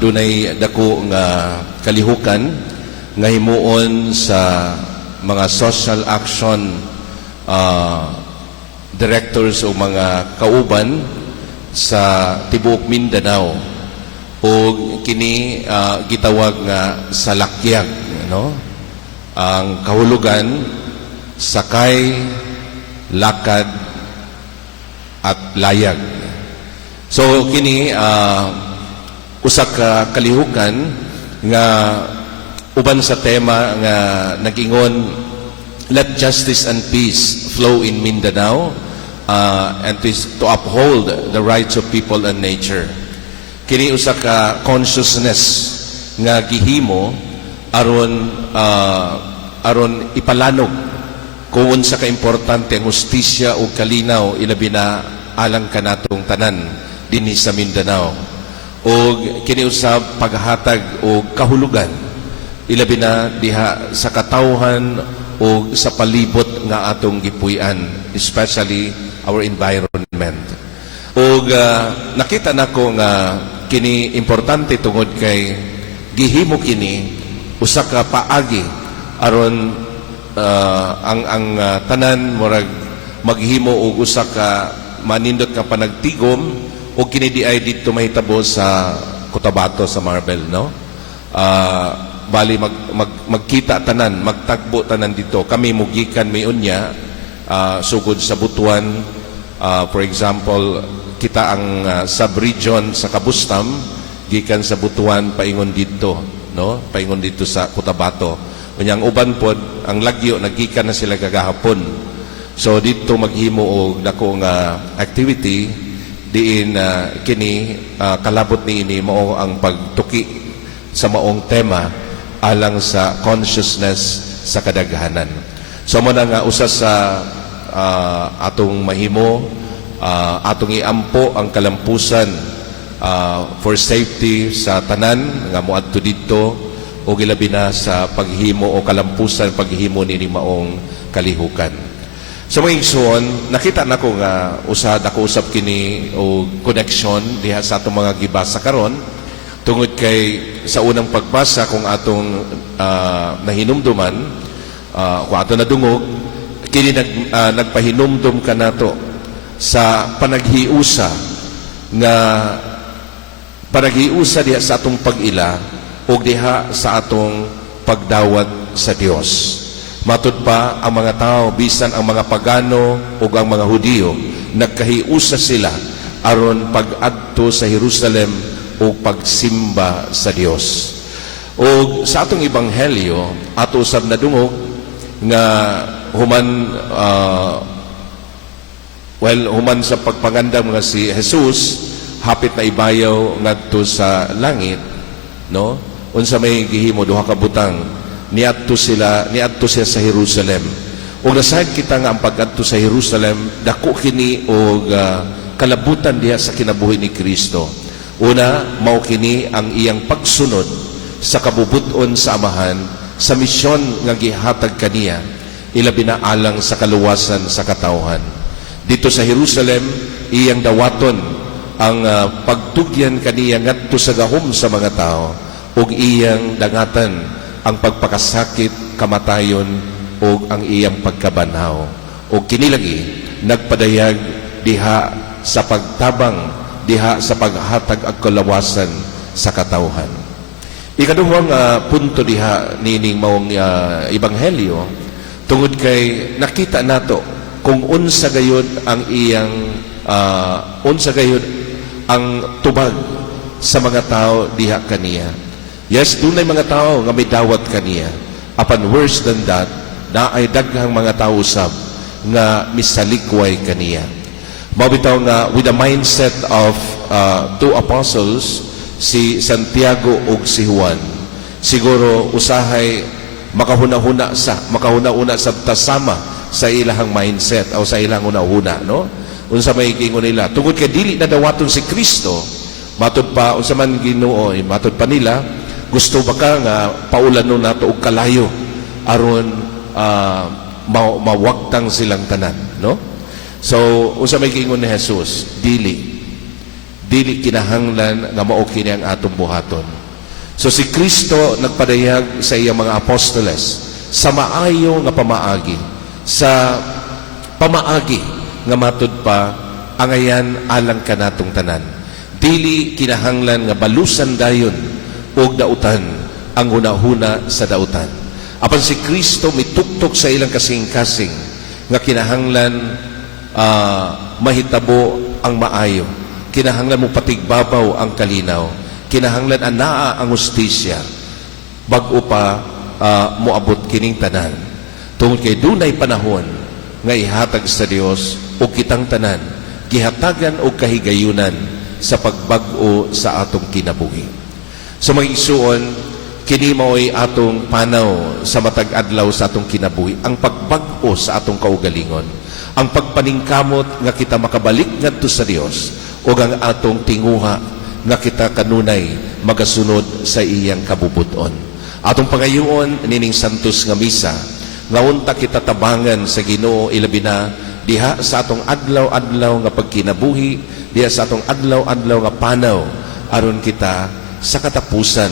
dunay dako nga kalihukan nga himuon sa mga social action directors o mga kauban sa tibuok Mindanao o kini gitawag nga salakyag, no? Ang kahulugan sakay, lakad at layag. So kini usa ka kalihukan nga uban sa tema nga nagingon, let justice and peace flow in Mindanao and to uphold the rights of people and nature. Kini usa ka consciousness nga gihimo aron ipalanog kung unsa ka importante ang hustisya o kalinaw ilabi na alang kanatong tanan dinhi sa Mindanao. O kini usab paghatag o kahulugan ilabi na diha sa katawhan o sa palibot nga atong gipuy-an, especially our environment. O nakita nako nga kini importante tungod kay gihimo kini usa ka paagi aron ang tanan murag maghimo og usa ka manindot nga panagtigom o kini di ay dito mahitabo sa Cotabato sa Marbel, no? Bali magkita tanan, magtagbo tanan dito. Kami mugikan may unya sugod sa Butuan, for example, kita ang sub-region sa Kabustam gikan sa Butuan paingon dito, no? Paingon dito sa Cotabato. Unyang uban pod ang lagyo naggikan na sila kagahapon. So dito maghimo og dako nga activity diin kini kalabot niini mao ang pagtuki sa maong tema alang sa consciousness sa kadaghanan. So mo na nga usa sa atong mahimo atong iampo ang kalampusan for safety sa tanan nga moadto dito o gilabi na sa paghimo o kalampusan paghimo nini maong kalihukan. So mga igsoon, nakita nako nga ako usab kini o connection diha sa atong mga gibasa karon tungod kay sa unang pagbasa kung atong nahinumduman kung atong nadungog kini nagpahinumdum kanato sa panaghiusa nga panaghiusa diha sa atong pag-ila o diha sa atong pagdawat sa Dios. Matud pa ang mga tao, bisan ang mga pagano o ang mga Hudiyo, nagkahiusa sila aron pag-adto sa Jerusalem o pagsimba sa Dios. O sa atong ebanghelyo, ato usab na dungog nga human sa pagpangandam nga si Jesus, hapit na ibayaw ngadto sa langit, no? Unsa may gihimo duha ka butang niadto siya sa Jerusalem. Ug nasayod kita nga ang pag-adto sa Jerusalem dako kini og kalabutan diha sa kinabuhi ni Kristo. Una, mao kini ang iyang pagsunod sa kabubut-on sa Amahan sa misyon nga gihatag kaniya ilabi na alang sa kaluwasan sa katawhan. Dito sa Jerusalem iyang dawaton ang pagtugyan kaniya ngadto sa gahom sa mga tao ug iyang dangatan ang pagpakasakit, kamatayon ug ang iyang pagkabanhaw. Ug kini lagi nagpadayag diha sa pagtabang, diha sa paghatag ag kalawasan sa katawhan. Ikaduhang punto diha nining maong ebanghelyo tungod kay nakita nato kung unsa gayud ang iyang unsa gayud ang tubag sa mga tao diha kaniya. Yes, dunay mga tao nga may dawat kaniya. Apan worse than that, na ay daghang mga tao usab nga misalikway kaniya. Mabitaw nga with the mindset of two apostles, si Santiago ug si Juan, siguro usahay makahuna-huna sa tasama sa ilahang mindset o sa ilang una-una, no? Unsa may gingon nila tungod kay dili na dawaton si Kristo, matud pa unsa man Ginoo, matud pa nila gusto ba ka nga paulanon nato og kalayo aron mawagtang silang tanan, no? So unsa may gingon ni Jesus, dili dili kinahanglan nga mao kini ang atong buhaton. So si Kristo nagpadayag sa iyang mga apostoles sa maayo nga pamaagi, sa pamaagi nga matud pa ang ayan alang kanatong tanan. Dili kinahanglan nga balusan dayon og dautan ang hunahuna sa dautan. Apan si Kristo mituktok sa ilang kasing-kasing nga kinahanglan mahitabo ang maayo, kinahanglan mo patigbabaw ang kalinaw, kinahanglan anaa ang hustisya bag-o pa moabot kining tanan. Tungod kay dunay panahon nga ihatag sa Dios o kitang tanan gihatagan og kahigayunan sa pagbag-o sa atong kinabuhi. So mga igsuon, kini mao'y atong panaw sa matag adlaw sa atong kinabuhi, ang pagbag-o sa atong kaugalingon, ang pagpaningkamot nga kita makabalik ngadto sa Dios o ang atong tinguha nga kita kanunay magasunod sa iyang kabubuton. Atong pangayoon nining santos nga misa nga unta kita tabangan sa Ginoo ilabi na diha sa atong adlaw-adlaw nga pagkinabuhi, diha sa atong adlaw-adlaw nga panaw aron kita sa katapusan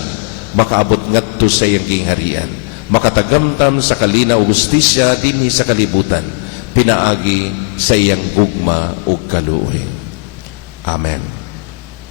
makaabot ngadto sa iyang gingharian, makatagamtam sa kalinaw ug hustisya dinhi sa kalibutan, pinaagi sa iyang gugma ug kaluoy. Amen.